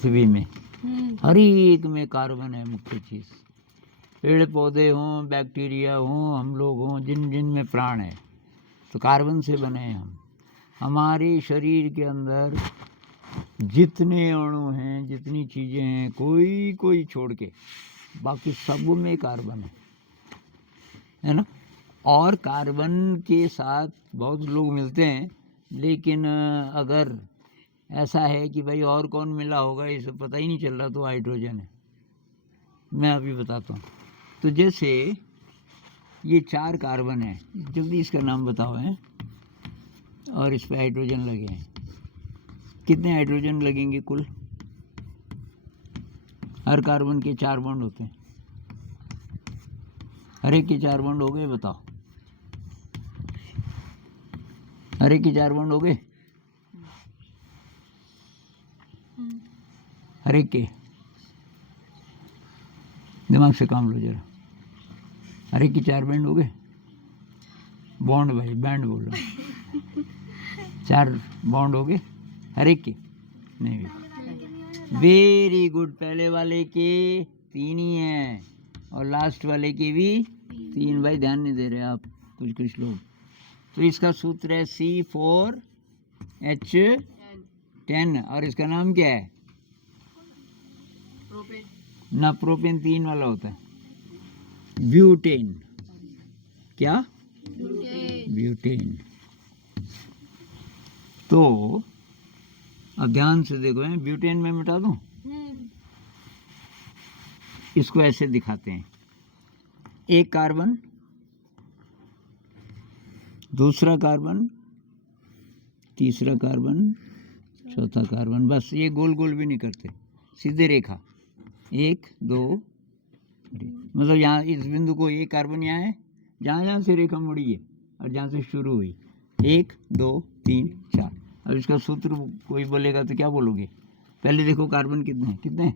पृथ्वी में हर एक में कार्बन है मुख्य चीज़। पेड़ पौधे हों, बैक्टीरिया हों, हम लोग हों, जिन जिन में प्राण है तो कार्बन से बने हैं हम। हमारे शरीर के अंदर जितने अणु हैं, जितनी चीज़ें हैं, कोई कोई छोड़ के बाकी सब में कार्बन है ना। और कार्बन के साथ बहुत लोग मिलते हैं, लेकिन अगर ऐसा है कि भाई और कौन मिला होगा इसे पता ही नहीं चल रहा, तो हाइड्रोजन है। मैं अभी बताता हूँ। तो जैसे ये 4 कार्बन है, जल्दी इसका नाम बताओ है, और इस पे हाइड्रोजन लगे हैं। कितने हाइड्रोजन लगेंगे कुल? हर कार्बन के 4 बॉन्ड होते हैं, हर एक के 4 बॉन्ड हो गए, बताओ। हर एक के 4 बॉन्ड हो गए, हर एक के। दिमाग से काम लो जरा। हर एक के 4 बैंड हो गए। बॉन्ड भाई, बैंड बोल रहा हूँ। 4 बॉन्ड हो गए हर एक के? नहीं। Very good. पहले वाले के 3 ही हैं और लास्ट वाले के भी 3। भाई ध्यान नहीं दे रहे आप कुछ लोग। तो इसका सूत्र है C4H10 और इसका नाम क्या है? ना, प्रोपेन 3 वाला होता है, ब्यूटेन। क्या? ब्यूटेन। तो अब ध्यान से देखो, हैं ब्यूटेन में मिटा दूं? इसको ऐसे दिखाते हैं, एक कार्बन, दूसरा कार्बन, तीसरा कार्बन, चौथा कार्बन। बस ये गोल गोल भी नहीं करते, सीधे रेखा 1 2। मतलब यहाँ इस बिंदु को, एक कार्बन यहाँ है, जहाँ जहाँ से रेखा मुड़ी है और जहाँ से शुरू हुई, 1 2 3 4। अब इसका सूत्र कोई बोलेगा तो क्या बोलोगे? पहले देखो कार्बन कितने कितने?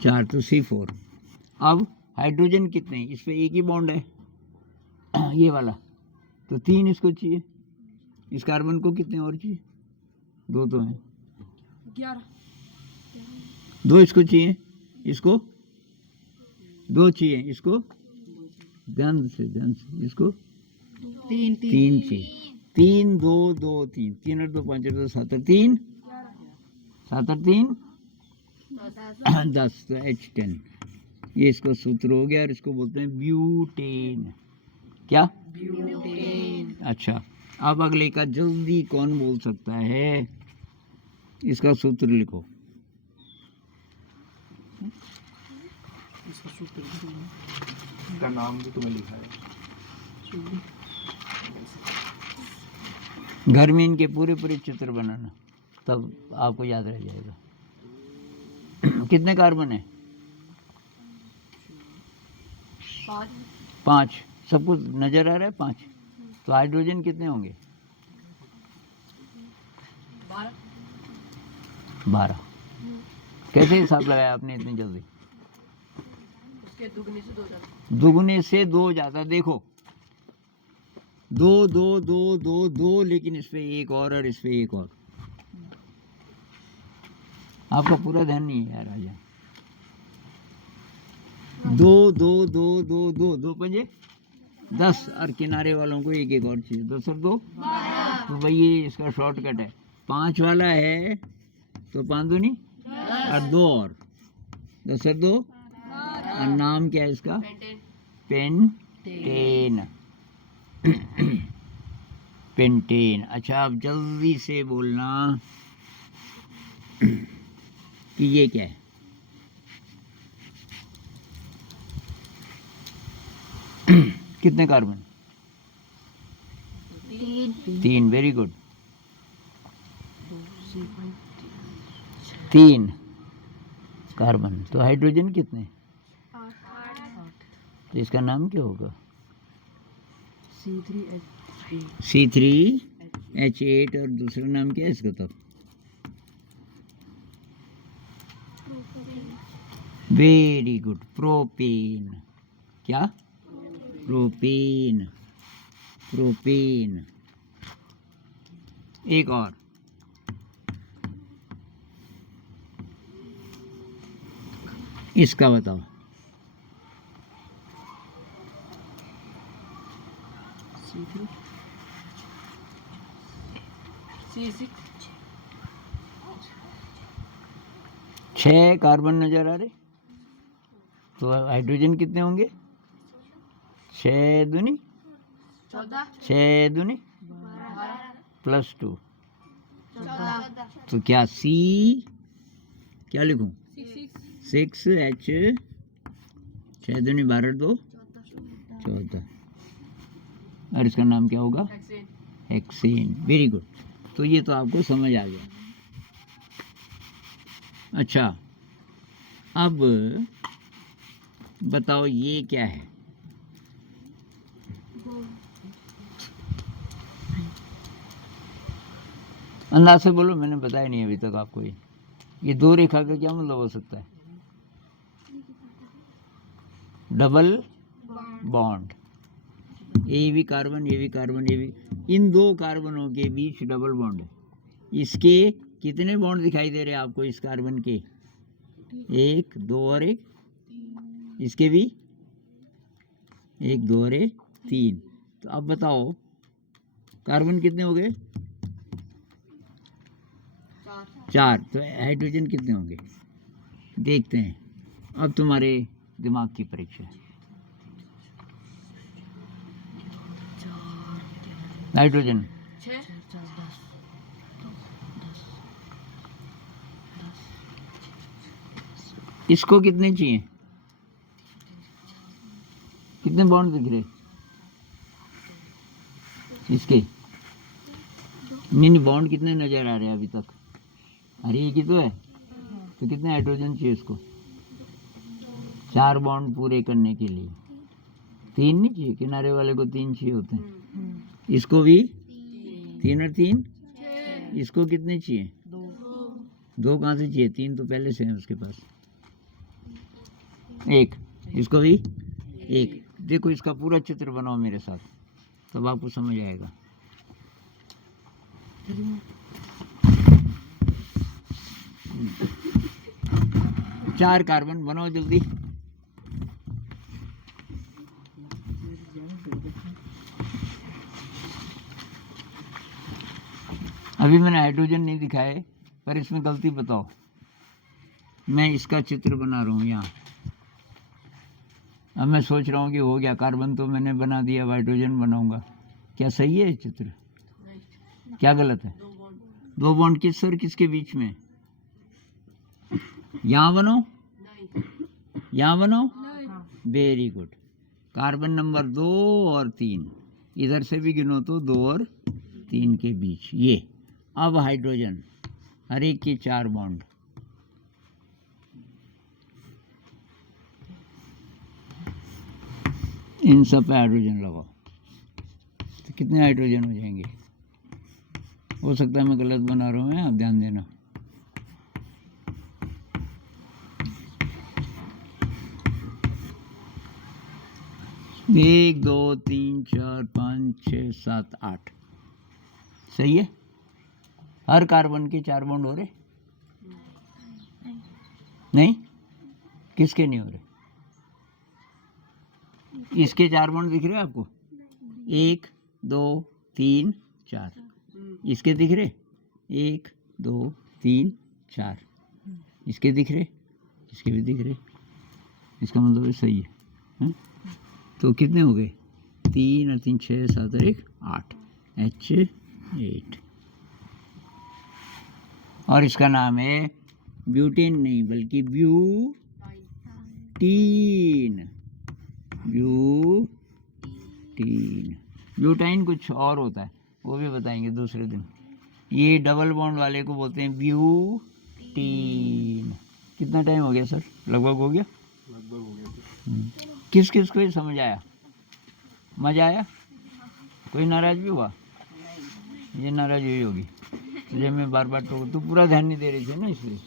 4, तो C4। अब हाइड्रोजन कितने? इस पे एक ही बॉन्ड है, ये वाला, तो 3 इसको चाहिए। इस कार्बन को कितने और चाहिए? 2 तो हैं, 11। 2 इसको चाहिए, इसको 2 चाहिए, इसको ध्यान से इसको 3 चाहिए। 3 2 2 3, 3 और 2 5 और 2 7 और 3 7 और 3 10, तो H10। ये इसका सूत्र हो गया और इसको बोलते हैं ब्यूटेन। क्या? ब्यूटेन। अच्छा, अब अगले का जल्दी कौन बोल सकता है? इसका सूत्र लिखो। इसका सूत्र का नाम भी तुम्हें लिखा है। घर में इनके पूरे चित्र बनाना, तब आपको याद रह जाएगा। कितने कार्बन है? 5। सबको नजर आ रहा है 5। तो हाइड्रोजन कितने होंगे? 12। कैसे हिसाब लगाया आपने इतनी जल्दी? उसके दुगने से 2 जाता। देखो 2 2 2 2 2, लेकिन इस पे एक और इस पे एक और। आपका पूरा ध्यान नहीं है राजा। 2 2 2 2 2 2 पंजे 10 और किनारे वालों को एक एक और चाहिए। 10 और 2 12। तो भाई ये इसका शॉर्टकट है। 5 वाला है तो 5 दूनी और 2 और 10 और 2 और नाम क्या है इसका? पेंटेन। पेंटेन। अच्छा, अब जल्दी से बोलना कि ये क्या है? कितने कार्बन? 3। Very good. 3 कार्बन। तो हाइड्रोजन कितने? 8। तो इसका नाम क्या होगा? C3H8 और दूसरा नाम क्या है इसका? तब वेरी गुड, प्रोपेन। क्या? प्रोपेन। प्रोपेन। एक और इसका बताओ। छह कार्बन नजर आ रहे, तो हाइड्रोजन कितने होंगे? 6 दूनी 6 दूनी +2, तो क्या सी क्या लिखूं? 6H 6 दूनी 12 2 14, और इसका नाम क्या होगा? हेक्सेन। वेरी गुड, तो ये तो आपको समझ आ गया। अच्छा, अब बताओ ये क्या है? अंदाज से बोलो, मैंने बताया नहीं अभी तक आपको। ये दो रेखा का क्या मतलब हो सकता है? डबल बॉन्ड, ये भी कार्बन, ये भी कार्बन, ये भी, इन दो कार्बनों के बीच डबल बॉन्ड है। इसके कितने बॉन्ड दिखाई दे रहे हैं आपको इस कार्बन के? 1 2 और 1, इसके भी 1 2 और 1 3। तो अब बताओ कार्बन कितने हो गए? 4। तो हाइड्रोजन कितने होंगे? देखते हैं, अब तुम्हारे दिमाग की परीक्षा है। नाइट्रोजन 6 इसको कितने चाहिए? कितने बॉन्ड दिख रहे इसके? नहीं, बॉन्ड कितने नजर आ रहे हैं अभी तक? अरे एक ही तो है, तो कितने हाइड्रोजन चाहिए इसको? 4 बॉन्ड पूरे करने के लिए 3 नहीं चाहिए, किनारे वाले को 3 चाहिए होते हैं। इसको भी 3 और 3, इसको कितने चाहिए? 2 कहाँ से चाहिए? 3 तो पहले से है उसके पास। 1, इसको भी 1। देखो इसका पूरा चित्र बनाओ मेरे साथ, तब आपको समझ आएगा। चार कार्बन बनाओ जल्दी। अभी मैंने हाइड्रोजन नहीं दिखाए, पर इसमें गलती बताओ। मैं इसका चित्र बना रहा हूँ यहाँ। अब मैं सोच रहा हूँ कि हो गया, कार्बन तो मैंने बना दिया, हाइड्रोजन बनाऊंगा। क्या सही है चित्र? क्या गलत है? 2 बॉन्ड किस और किसके बीच में? यहाँ बनो, यहाँ बनो। Very good. कार्बन नंबर 2 और 3, इधर से भी गिनो तो 2 और 3 के बीच ये। अब हाइड्रोजन, हर एक के 4 बॉन्ड। इन सब पे हाइड्रोजन लगाओ, तो कितने हाइड्रोजन हो जाएंगे? हो सकता है मैं गलत बना रहा हूँ, आप ध्यान देना। एक 2 3 4 5 6 7 8, सही है। हर कार्बन के 4 बॉन्ड हो रहे? नहीं, किसके नहीं हो रहे? इसके 4 बॉन्ड दिख रहे हैं आपको? 1 2 3 4। इसके दिख रहे? 1 2 3 4। इसके दिख रहे? इसके भी दिख रहे। इसका मतलब सही है। तो कितने हो गए? 3 और 3 6 7 और 1 8, H8। और इसका नाम है ब्यूटेन, नहीं बल्कि ब्यूटीन। ब्यूटीन, ब्यूटाइन कुछ और होता है, वो भी बताएंगे दूसरे दिन। ये डबल बॉन्ड वाले को बोलते हैं ब्यूटीन। कितना टाइम हो गया सर? लगभग हो गया? लगभग हो गया। किस किस को ये समझ आया? मजा आया? कोई नाराज भी हुआ? ये नाराज हुई होगी, तुझे मैं बार बार तो पूरा ध्यान नहीं दे रही थी ना, इसलिए।